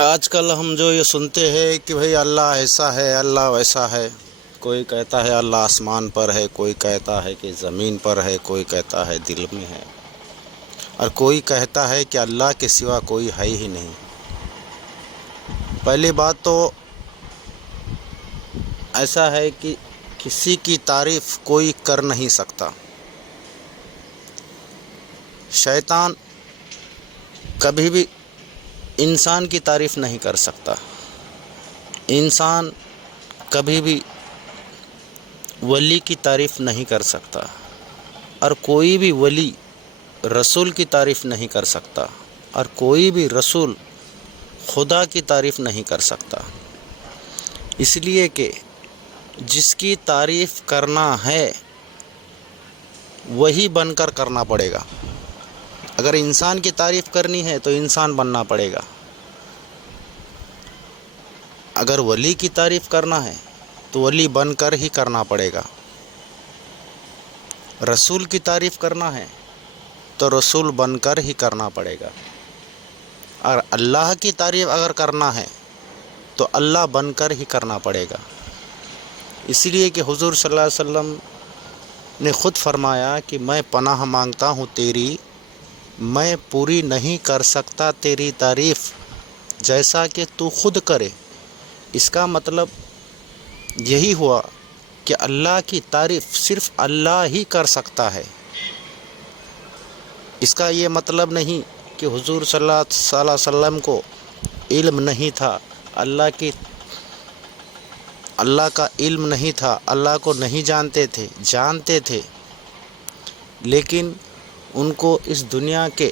آج کل ہم جو یہ سنتے ہیں کہ بھئی اللہ ایسا ہے، اللہ ویسا ہے، کوئی کہتا ہے اللہ آسمان پر ہے، کوئی کہتا ہے کہ زمین پر ہے، کوئی کہتا ہے دل میں ہے، اور کوئی کہتا ہے کہ اللہ کے سوا کوئی ہے ہی نہیں۔ پہلی بات تو ایسا ہے کہ کسی کی تعریف کوئی کر نہیں سکتا۔ شیطان کبھی بھی انسان کی تعریف نہیں کر سکتا، انسان کبھی بھی ولی کی تعریف نہیں کر سکتا، اور کوئی بھی ولی رسول کی تعریف نہیں کر سکتا، اور کوئی بھی رسول خدا کی تعریف نہیں کر سکتا۔ اس لیے کہ جس کی تعریف کرنا ہے وہی بن کر کرنا پڑے گا۔ اگر انسان کی تعریف کرنی ہے تو انسان بننا پڑے گا، اگر ولی کی تعریف کرنا ہے تو ولی بن کر ہی کرنا پڑے گا، رسول کی تعریف کرنا ہے تو رسول بن کر ہی کرنا پڑے گا، اور اللہ کی تعریف اگر کرنا ہے تو اللہ بن کر ہی کرنا پڑے گا۔ اس لیے کہ حضور صلی اللہ علیہ وسلم نے خود فرمایا کہ میں پناہ مانگتا ہوں تیری، میں پوری نہیں کر سکتا تیری تعریف جیسا کہ تو خود کرے۔ اس کا مطلب یہی ہوا کہ اللہ کی تعریف صرف اللہ ہی کر سکتا ہے۔ اس کا یہ مطلب نہیں کہ حضور صلی اللہ علیہ وسلم کو علم نہیں تھا، اللہ کا علم نہیں تھا، اللہ کو نہیں جانتے تھے، لیکن ان کو اس دنیا کے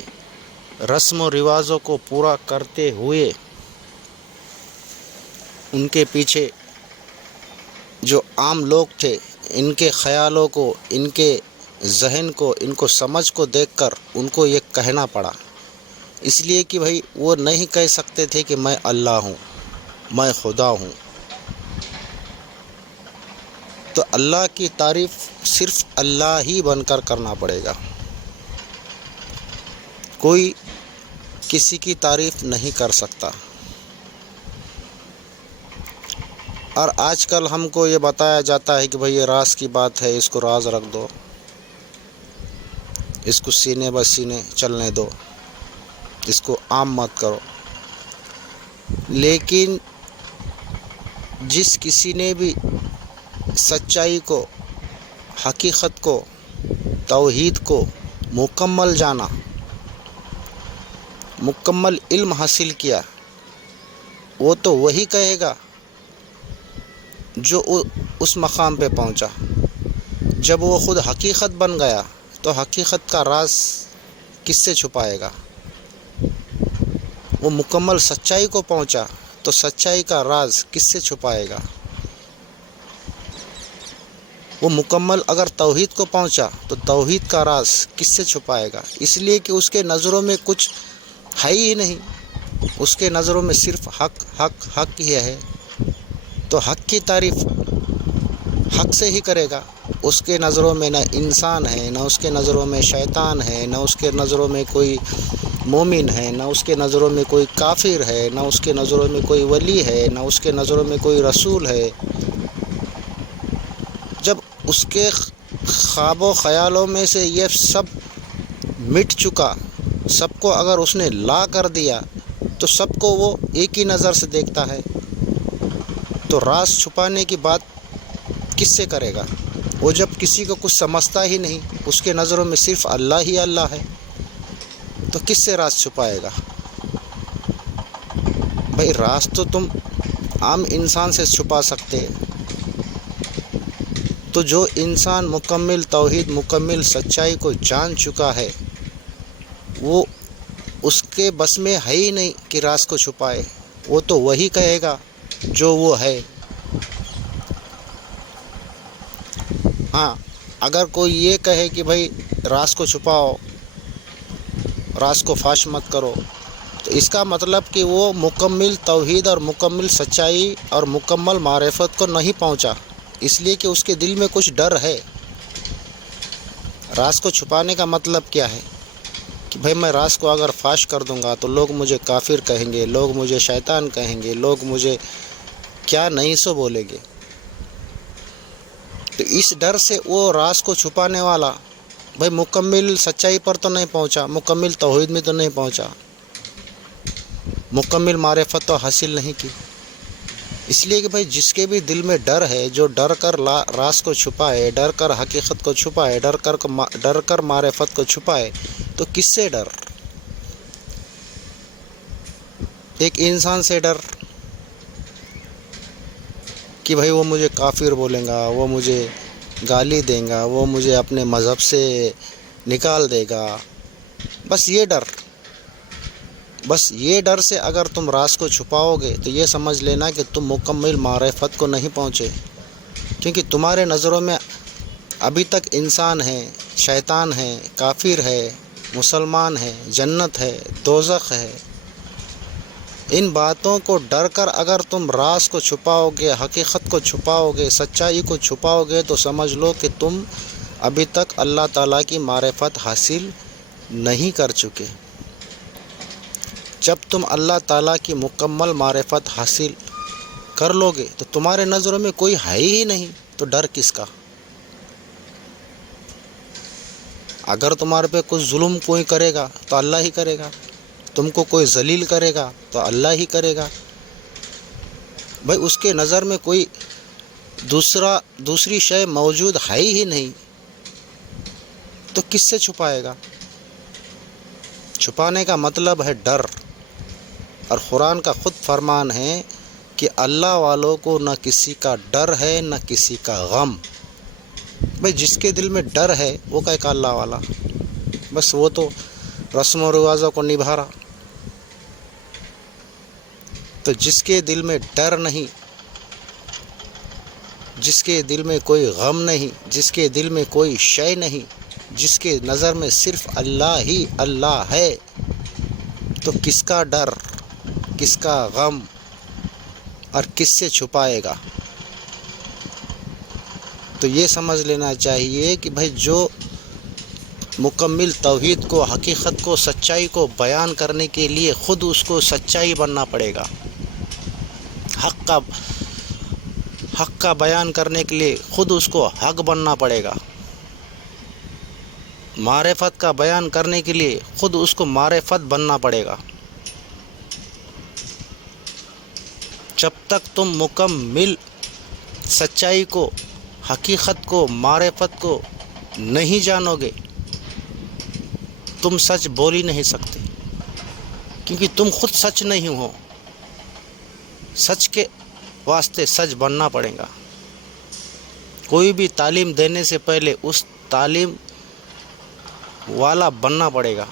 رسم و رواجوں کو پورا کرتے ہوئے ان کے پیچھے جو عام لوگ تھے، ان کے خیالوں کو، ان کے ذہن کو، ان کو سمجھ کو دیکھ کر ان کو یہ کہنا پڑا، اس لیے کہ بھائی وہ نہیں کہہ سکتے تھے کہ میں اللہ ہوں، میں خدا ہوں۔ تو اللہ کی تعریف صرف اللہ ہی بن کر کرنا پڑے گا، کوئی کسی کی تعریف نہیں کر سکتا۔ اور آج کل ہم کو یہ بتایا جاتا ہے کہ بھئی یہ راز کی بات ہے، اس کو راز رکھ دو، اس کو سینے بہ سینے چلنے دو، اس کو عام مت کرو۔ لیکن جس کسی نے بھی سچائی کو، حقیقت کو، توحید کو مکمل جانا، مکمل علم حاصل کیا، وہ تو وہی کہے گا جو اس مقام پہ پہنچا۔ جب وہ خود حقیقت بن گیا تو حقیقت کا راز کس سے چھپائے گا؟ وہ مکمل سچائی کو پہنچا تو سچائی کا راز کس سے چھپائے گا؟ وہ مکمل اگر توحید کو پہنچا تو توحید کا راز کس سے چھپائے گا؟ اس لیے کہ اس کے نظروں میں کچھ ہے ہی نہیں، اس کے نظروں میں صرف حق حق حق ہی ہے، تو حق کی تعریف حق سے ہی کرے گا۔ اس کے نظروں میں نہ انسان ہے، نہ اس کے نظروں میں شیطان ہے، نہ اس کے نظروں میں کوئی مومن ہے، نہ اس کے نظروں میں کوئی کافر ہے، نہ اس کے نظروں میں کوئی ولی ہے، نہ اس کے نظروں میں کوئی رسول ہے۔ جب اس کے خواب و خیالوں میں سے یہ سب مٹ چکا، سب کو اگر اس نے لا کر دیا تو سب کو وہ ایک ہی نظر سے دیکھتا ہے، تو راز چھپانے کی بات کس سے کرے گا؟ وہ جب کسی کو کچھ سمجھتا ہی نہیں، اس کے نظروں میں صرف اللہ ہی اللہ ہے، تو کس سے راز چھپائے گا؟ بھائی راز تو تم عام انسان سے چھپا سکتے، تو جو انسان مکمل توحید، مکمل سچائی کو جان چکا ہے، وہ اس کے بس میں ہے ہی نہیں کہ راز کو چھپائے، وہ تو وہی کہے گا جو وہ ہے۔ ہاں، اگر کوئی یہ کہے کہ بھائی راز کو چھپاؤ، راز کو فاش مت کرو، تو اس کا مطلب کہ وہ مکمل توحید اور مکمل سچائی اور مکمل معرفت کو نہیں پہنچا، اس لیے کہ اس کے دل میں کچھ ڈر ہے۔ راز کو چھپانے کا مطلب کیا ہے؟ کہ بھائی میں راز کو اگر فاش کر دوں گا تو لوگ مجھے کافر کہیں گے، لوگ مجھے شیطان کہیں گے، لوگ مجھے کیا نہیں سو بولیں گے۔ تو اس ڈر سے وہ راز کو چھپانے والا بھائی مکمل سچائی پر تو نہیں پہنچا، مکمل توحید میں تو نہیں پہنچا، مکمل معرفت تو حاصل نہیں کی۔ اس لیے کہ بھائی جس کے بھی دل میں ڈر ہے، جو ڈر کر راز کو چھپائے، ڈر کر حقیقت کو چھپائے، ڈر کر معرفت کو چھپائے، تو کس سے ڈر؟ ایک انسان سے ڈر کہ بھائی وہ مجھے کافر بولیں گا، وہ مجھے گالی دیں گا، وہ مجھے اپنے مذہب سے نکال دے گا، بس یہ ڈر۔ بس یہ ڈر سے اگر تم راز کو چھپاؤ گے تو یہ سمجھ لینا کہ تم مکمل معرفت کو نہیں پہنچے، کیونکہ تمہارے نظروں میں ابھی تک انسان ہے، شیطان ہے، کافر ہے، مسلمان ہے، جنت ہے، دوزخ ہے۔ ان باتوں کو ڈر کر اگر تم راز کو چھپاؤ گے، حقیقت کو چھپاؤ گے، سچائی کو چھپاؤ گے، تو سمجھ لو کہ تم ابھی تک اللہ تعالیٰ کی معرفت حاصل نہیں کر چکے۔ جب تم اللہ تعالیٰ کی مکمل معرفت حاصل کر لو گے تو تمہارے نظروں میں کوئی ہے ہی نہیں، تو ڈر کس کا؟ اگر تمہارے پہ کوئی ظلم کوئی کرے گا تو اللہ ہی کرے گا، تم کو کوئی ذلیل کرے گا تو اللہ ہی کرے گا۔ بھائی اس کے نظر میں کوئی دوسری شے موجود ہے ہی نہیں، تو کس سے چھپائے گا؟ چھپانے کا مطلب ہے ڈر، اور قرآن کا خود فرمان ہے کہ اللہ والوں کو نہ کسی کا ڈر ہے نہ کسی کا غم۔ بھائی جس کے دل میں ڈر ہے وہ کا اللہ والا، بس وہ تو رسم و رواجوں کو نبھا رہا۔ تو جس کے دل میں ڈر نہیں، جس کے دل میں کوئی غم نہیں، جس کے دل میں کوئی شے نہیں، جس کے نظر میں صرف اللہ ہی اللہ ہے، تو کس کا ڈر، کس کا غم اور کس سے چھپائے گا؟ تو یہ سمجھ لینا چاہیے کہ بھائی جو مکمل توحید کو، حقیقت کو، سچائی کو بیان کرنے کے لیے خود اس کو سچائی بننا پڑے گا، حق کا بیان کرنے کے لیے خود اس کو حق بننا پڑے گا، معرفت کا بیان کرنے کے لیے خود اس کو معرفت بننا پڑے گا۔ جب تک تم مکمل سچائی کو، حقیقت کو، معرفت کو نہیں جانو گے، تم سچ بول ہی نہیں سکتے، کیونکہ تم خود سچ نہیں ہو۔ سچ کے واسطے سچ بننا پڑے گا۔ کوئی بھی تعلیم دینے سے پہلے اس تعلیم والا بننا پڑے گا۔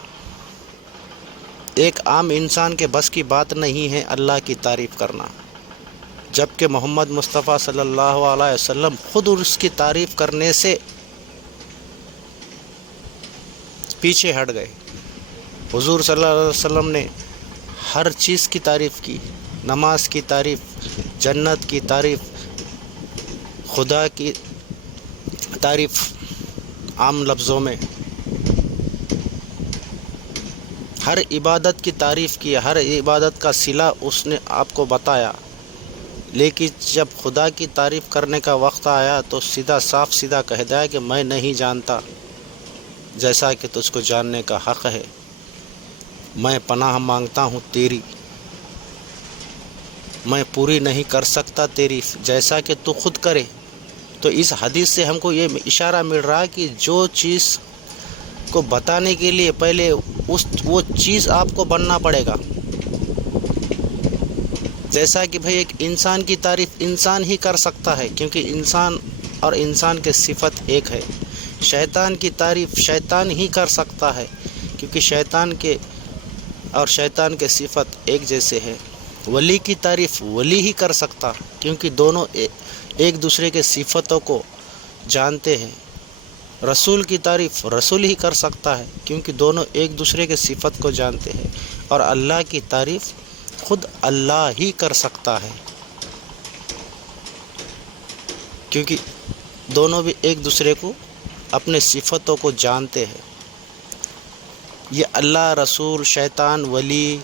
ایک عام انسان کے بس کی بات نہیں ہے اللہ کی تعریف کرنا، جبکہ محمد مصطفیٰ صلی اللہ علیہ وسلم خود اس کی تعریف کرنے سے پیچھے ہٹ گئے۔ حضور صلی اللہ علیہ وسلم نے ہر چیز کی تعریف کی، نماز کی تعریف، جنت کی تعریف، خدا کی تعریف، عام لفظوں میں ہر عبادت کی تعریف کی، ہر عبادت کا صلہ اس نے آپ کو بتایا، لیکن جب خدا کی تعریف کرنے کا وقت آیا تو صاف سیدھا کہہ دیا کہ میں نہیں جانتا جیسا کہ تجھ کو جاننے کا حق ہے، میں پناہ مانگتا ہوں تیری، میں پوری نہیں کر سکتا تیری جیسا کہ تو خود کرے۔ تو اس حدیث سے ہم کو یہ اشارہ مل رہا ہے کہ جو چیز کو بتانے کے لیے پہلے وہ چیز آپ کو بننا پڑے گا۔ جیسا کہ بھئی ایک انسان کی تعریف انسان ہی کر سکتا ہے، کیونکہ انسان اور انسان کے صفت ایک ہے۔ شیطان کی تعریف شیطان ہی کر سکتا ہے، کیونکہ شیطان کے صفت ایک جیسے ہیں۔ ولی کی تعریف ولی ہی کر سکتا، کیونکہ دونوں ایک دوسرے کے صفتوں کو جانتے ہیں۔ رسول کی تعریف رسول ہی کر سکتا ہے، کیونکہ دونوں ایک دوسرے کے صفت کو جانتے ہیں۔ اور اللہ کی تعریف خود اللہ ہی کر سکتا ہے، کیونکہ دونوں بھی ایک دوسرے کو اپنے صفتوں کو جانتے ہیں۔ یہ اللہ، رسول، شیطان، ولی،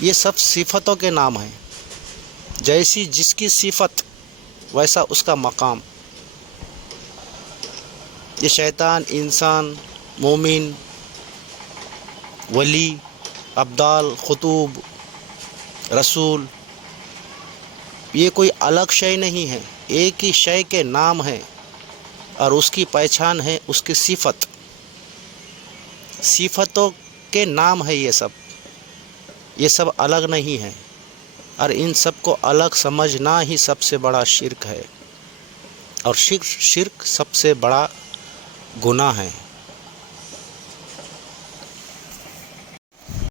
یہ سب صفتوں کے نام ہیں۔ جیسی جس کی صفت ویسا اس کا مقام۔ یہ شیطان، انسان، مومن، ولی، ابدال، قطب، رسول، یہ کوئی الگ شے نہیں ہے، ایک ہی شے کے نام ہیں، اور اس کی پہچان ہے اس کی صفت۔ صفتوں کے نام ہے یہ سب الگ نہیں ہے، اور ان سب کو الگ سمجھنا ہی سب سے بڑا شرک ہے، اور شرک سب سے بڑا گناہ ہے۔